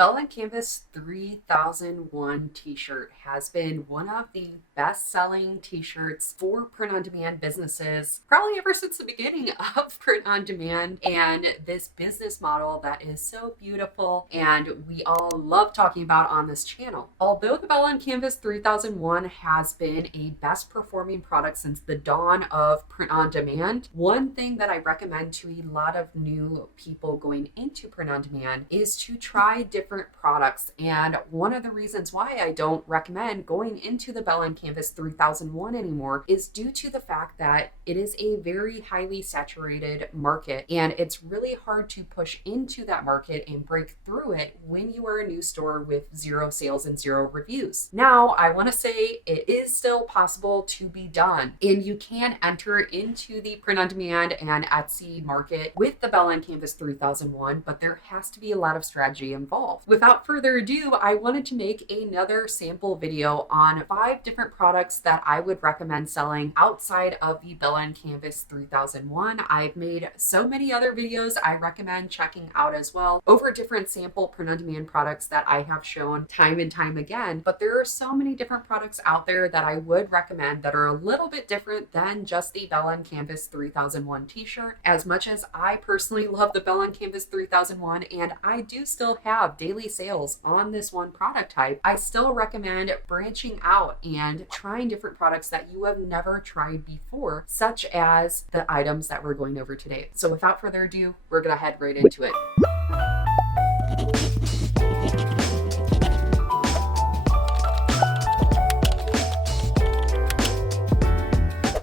Bell on Canvas 3001 t-shirt has been one of the best-selling t-shirts for print-on-demand businesses probably ever since the beginning of print-on-demand, and this business model that is so beautiful and we all love talking about on this channel. Although the Bell on Canvas 3001 has been a best performing product since the dawn of print-on-demand, one thing that I recommend to a lot of new people going into print-on-demand is to try different products. And one of the reasons why I don't recommend going into the Bell on Canvas 3001 anymore is due to the fact that it is a very highly saturated market, and it's really hard to push into that market and break through it when you are a new store with 0 sales and 0 reviews. Now, I want to say it is still possible to be done, and you can enter into the print-on-demand and Etsy market with the Bell on Canvas 3001, but there has to be a lot of strategy involved. Without further ado, I wanted to make another sample video on 5 different products that I would recommend selling outside of the Bell on Canvas 3001. I've made so many other videos I recommend checking out as well over different sample print-on-demand products that I have shown time and time again, but there are so many different products out there that I would recommend that are a little bit different than just the Bell on Canvas 3001 t-shirt. As much as I personally love the Bell on Canvas 3001 and I do still have daily sales on this one product type, I still recommend branching out and trying different products that you have never tried before, such as the items that we're going over today. So without further ado, we're gonna head right into it.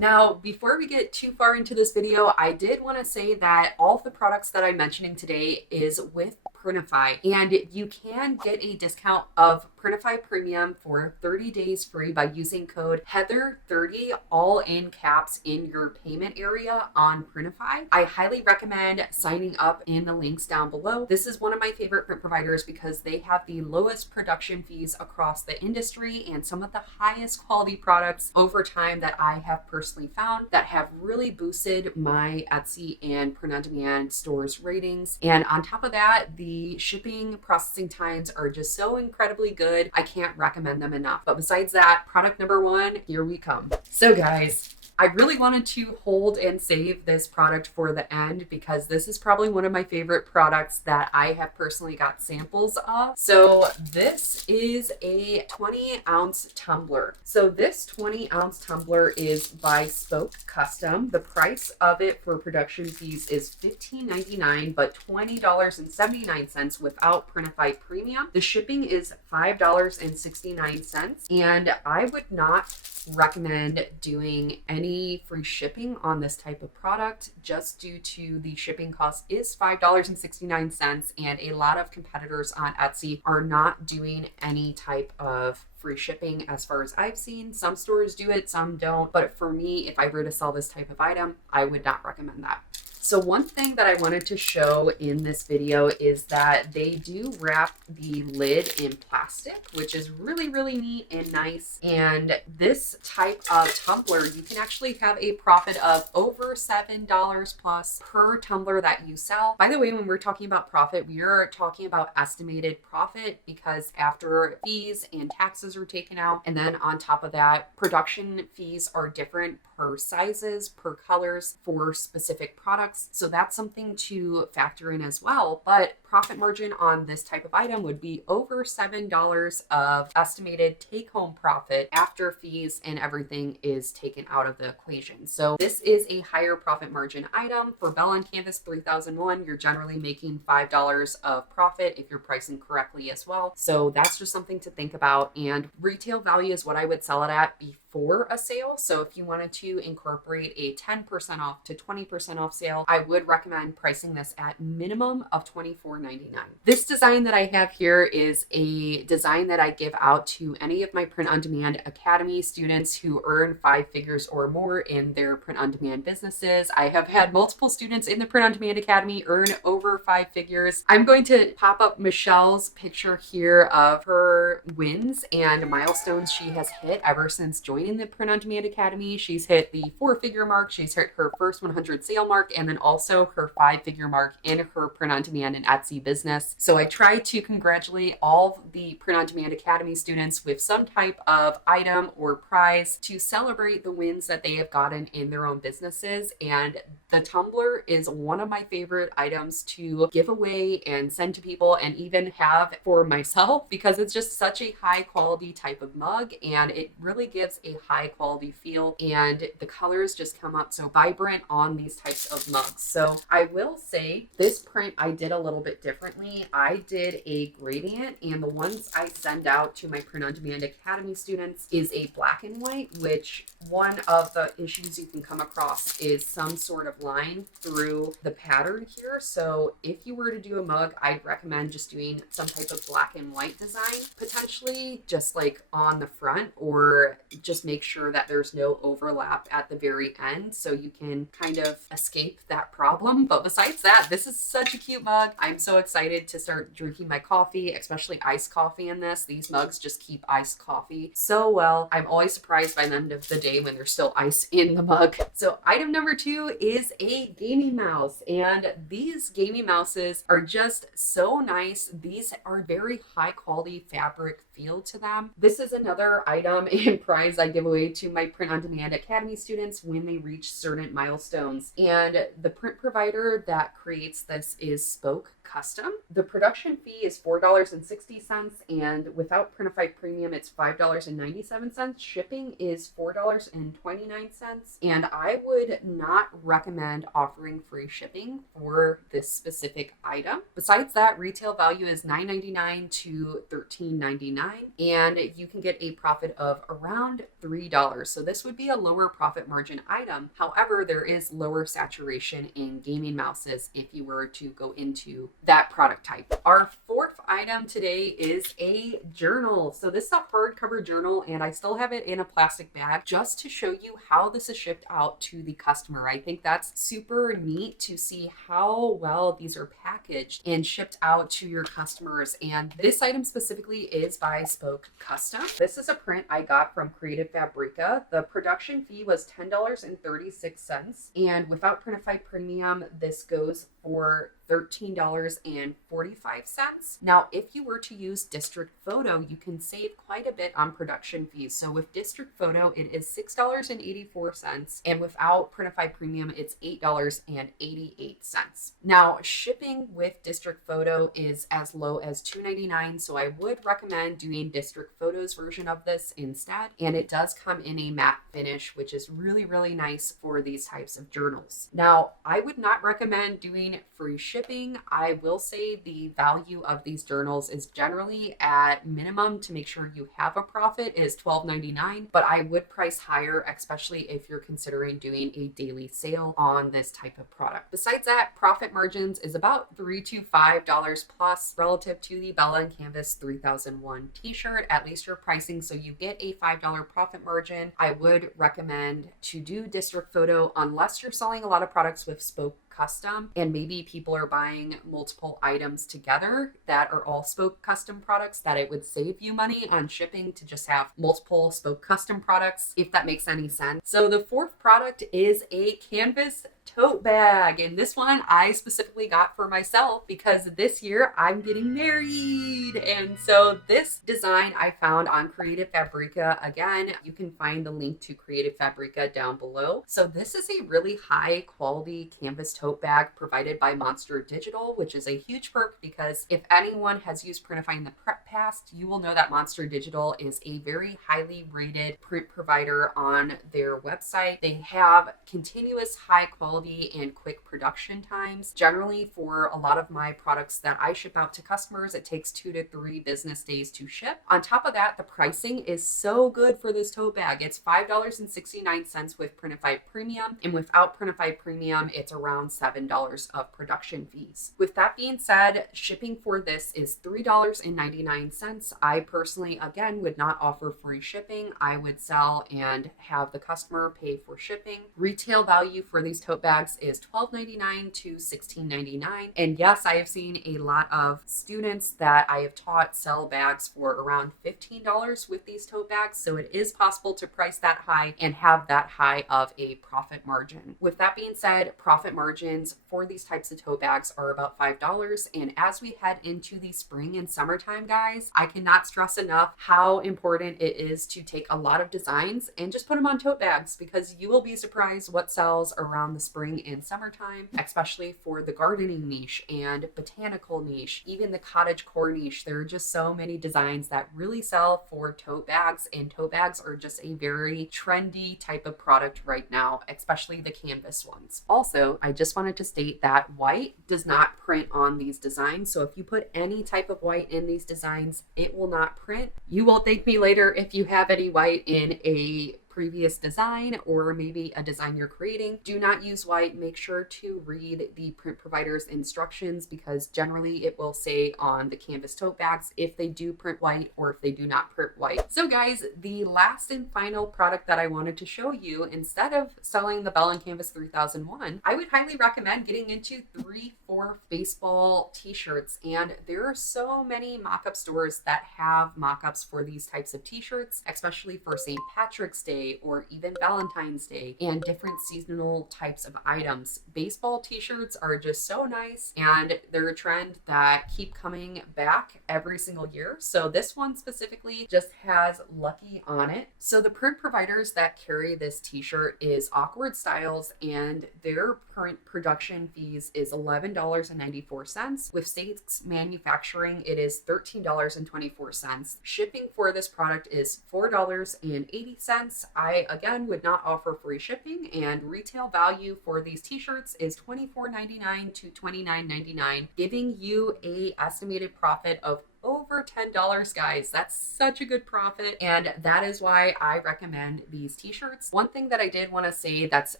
Now, before we get too far into this video, I did want to say that all of the products that I'm mentioning today is with Printify, and you can get a discount of Printify Premium for 30 days free by using code Heather30, all in caps, in your payment area on Printify. I highly recommend signing up in the links down below. This is one of my favorite print providers because they have the lowest production fees across the industry and some of the highest quality products over time that I have personally found that have really boosted my Etsy and print-on-demand stores ratings. And on top of that, the shipping processing times are just so incredibly good. I can't recommend them enough. But besides that, product number 1, here we come. So guys, I really wanted to hold and save this product for the end because this is probably one of my favorite products that I have personally got samples of. So this is a 20-ounce tumbler. So this 20-ounce tumbler is by Spoke Custom. The price of it for production fees is $15.99, but $20.79 without Printify Premium. The shipping is $5.69, and I would not recommend doing any free shipping on this type of product just due to the shipping cost is $5.69, and a lot of competitors on Etsy are not doing any type of free shipping as far as I've seen. Some stores do it, some don't, but for me, if I were to sell this type of item, I would not recommend that. So one thing that I wanted to show in this video is that they do wrap the lid in plastic, which is really, really neat and nice. And this type of tumbler, you can actually have a profit of over $7 plus per tumbler that you sell. By the way, when we're talking about profit, we are talking about estimated profit because after fees and taxes are taken out, and then on top of that, production fees are different per sizes, per colors for specific products. So that's something to factor in as well. But profit margin on this type of item would be over $7 of estimated take-home profit after fees and everything is taken out of the equation. So this is a higher profit margin item. For Bell on Canvas 3001, you're generally making $5 of profit if you're pricing correctly as well. So that's just something to think about. And retail value is what I would sell it at before a sale. So if you wanted to incorporate a 10% off to 20% off sale, I would recommend pricing this at minimum of $24.99. This design that I have here is a design that I give out to any of my Print-on-Demand Academy students who earn 5 figures or more in their print-on-demand businesses. I have had multiple students in the Print-on-Demand Academy earn over 5 figures. I'm going to pop up Michelle's picture here of her wins and milestones she has hit ever since joining the Print-on-Demand Academy. She's hit the 4-figure mark, she's hit her first 100 sale mark, and then also her 5-figure mark in her Print-on-Demand and Etsy Etsy business. So I try to congratulate all the Print on Demand Academy students with some type of item or prize to celebrate the wins that they have gotten in their own businesses. And the tumbler is one of my favorite items to give away and send to people, and even have for myself, because it's just such a high quality type of mug and it really gives a high quality feel, and the colors just come up so vibrant on these types of mugs. So I will say this print I did a little bit differently. I did a gradient, and the ones I send out to my Print on Demand Academy students is a black and white, which one of the issues you can come across is some sort of line through the pattern here. So if you were to do a mug, I'd recommend just doing some type of black and white design, potentially just like on the front, or just make sure that there's no overlap at the very end so you can kind of escape that problem. But besides that, this is such a cute mug. I'm so excited to start drinking my coffee, especially iced coffee in this. These mugs just keep iced coffee so well. I'm always surprised by the end of the day when there's still ice in the mug. So item number 2 is a gaming mouse, and these gaming mouses are just so nice. These are very high quality fabric feel to them. This is another item and prize I give away to my Print on Demand Academy students when they reach certain milestones. And the print provider that creates this is Spoke Custom. The production fee is $4.60, and without Printify Premium, it's $5.97. Shipping is $4.29, and I would not recommend offering free shipping for this specific item. Besides that, retail value is $9.99 to $13.99, and you can get a profit of around $3. So this would be a lower profit margin item. However, there is lower saturation in gaming mouses if you were to go into that product type. Our fourth item today is a journal. So this is a hardcover journal, and I still have it in a plastic bag just to show you how this is shipped out to the customer. I think that's super neat to see how well these are packaged and shipped out to your customers. And this item specifically is by Spoke Custom. This is a print I got from Creative Fabrica. The production fee was $10.36, and without Printify Premium, this goes for $13.45. Now, if you were to use District Photo, you can save quite a bit on production fees. So with District Photo, it is $6.84, and without Printify Premium, it's $8.88. Now, shipping with District Photo is as low as $2.99, so I would recommend doing District Photo's version of this instead. And it does come in a matte finish, which is really, really nice for these types of journals. Now, I would not recommend doing free shipping. I will say the value of these journals is generally at minimum to make sure you have a profit is $12.99, but I would price higher, especially if you're considering doing a daily sale on this type of product. Besides that, profit margins is about $3 to $5 plus relative to the Bella and Canvas 3001 t-shirt, at least your pricing, so you get a $5 profit margin. I would recommend to do District Photo unless you're selling a lot of products with Spoke Custom, and maybe people are buying multiple items together that are all Spoke Custom products, that it would save you money on shipping to just have multiple Spoke Custom products, if that makes any sense. So the fourth product is a canvas tote bag, and this one I specifically got for myself because this year I'm getting married. And so this design I found on Creative Fabrica. Again, you can find the link to Creative Fabrica down below. So this is a really high quality canvas tote bag provided by Monster Digital, which is a huge perk because if anyone has used Printify in the past, you will know that Monster Digital is a very highly rated print provider on their website. They have continuous high quality and quick production times. Generally, for a lot of my products that I ship out to customers, it takes 2 to 3 business days to ship. On top of that, the pricing is so good for this tote bag. It's $5.69 with Printify Premium, and without Printify Premium, it's around $7 of production fees. With that being said, shipping for this is $3.99. I personally, again, would not offer free shipping. I would sell and have the customer pay for shipping. Retail value for these tote bags is $12.99 to $16.99. And yes, I have seen a lot of students that I have taught sell bags for around $15 with these tote bags. So it is possible to price that high and have that high of a profit margin. With that being said, profit margin margins for these types of tote bags are about $5. And as we head into the spring and summertime, guys, I cannot stress enough how important it is to take a lot of designs and just put them on tote bags, because you will be surprised what sells around the spring and summertime, especially for the gardening niche and botanical niche, even the cottage core niche. There are just so many designs that really sell for tote bags, and tote bags are just a very trendy type of product right now, especially the canvas ones. Also, I just wanted to state that white does not print on these designs. So if you put any type of white in these designs, it will not print. You will thank me later if you have any white in a previous design or maybe a design you're creating. Do not use white. Make sure to read the print provider's instructions, because generally it will say on the canvas tote bags if they do print white or if they do not print white. So guys, the last and final product that I wanted to show you, instead of selling the Bell & Canvas 3001, I would highly recommend getting into 3/4 baseball t-shirts. And there are so many mock-up stores that have mock-ups for these types of t-shirts, especially for St. Patrick's Day or even Valentine's Day and different seasonal types of items. Baseball t-shirts are just so nice, and they're a trend that keep coming back every single year. So this one specifically just has Lucky on it. So the print providers that carry this t-shirt is Awkward Styles, and their print production fees is $11.94. With States Manufacturing, it is $13.24. Shipping for this product is $4.80. I, again, would not offer free shipping, and retail value for these t-shirts is $24.99 to $29.99, giving you a estimated profit of over $10, guys. That's such a good profit, and that is why I recommend these t-shirts. One thing that I did want to say that's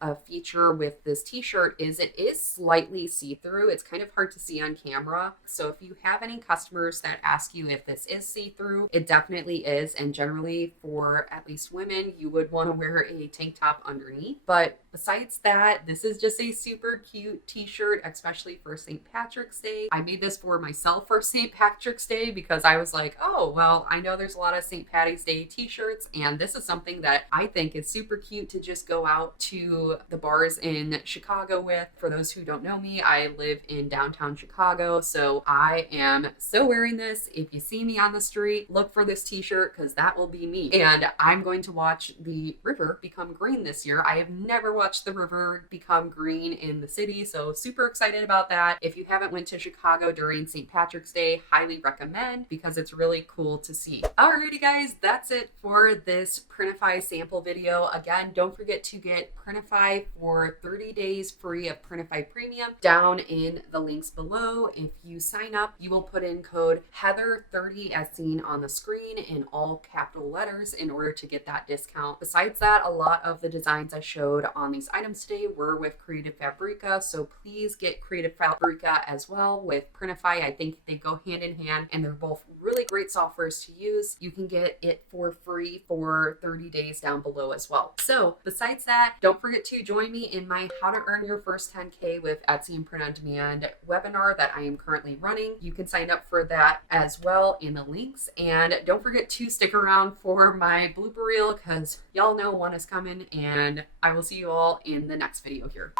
a feature with this t-shirt is it is slightly see-through. It's kind of hard to see on camera. So if you have any customers that ask you if this is see-through, it definitely is. And generally for at least women, you would want to wear a tank top underneath. But besides that, this is just a super cute t-shirt, especially for St. Patrick's Day. I made this for myself for St. Patrick's Day because I was like, oh, well, I know there's a lot of St. Patty's Day t-shirts, and this is something that I think is super cute to just go out to the bars in Chicago with. For those who don't know me, I live in downtown Chicago, so I am so wearing this. If you see me on the street, look for this t-shirt, because that will be me. And I'm going to watch the river become green this year. I have never watched the river become green in the city, so super excited about that. If you haven't went to Chicago during St. Patrick's Day, highly recommend, because it's really cool to see. Alrighty guys, that's it for this Printify sample video. Again, don't forget to get Printify for 30 days free of Printify Premium down in the links below. If you sign up, you will put in code Heather30 as seen on the screen in all capital letters in order to get that discount. Besides that, a lot of the designs I showed on these items today were with Creative Fabrica, so please get Creative Fabrica as well with Printify. I think they go hand in hand, and they're both really great softwares to use. You can get it for free for 30 days down below as well. So besides that, don't forget to join me in my How to Earn Your First 10K with Etsy and Print on Demand webinar that I am currently running. You can sign up for that as well in the links. And don't forget to stick around for my blooper reel, because y'all know one is coming, and I will see you all in the next video here.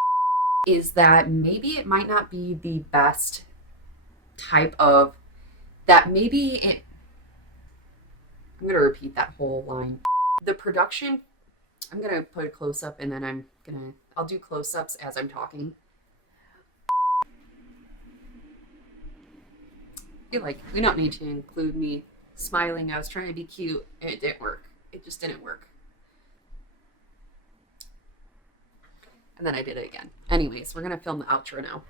Is that maybe it might not be the best type of I'm going to repeat that whole line. The production, I'm going to put a close up, and then I'll do close ups as I'm talking. I feel like we don't need to include me smiling. I was trying to be cute, and it didn't work. It just didn't work. And then I did it again. Anyways, we're going to film the outro now.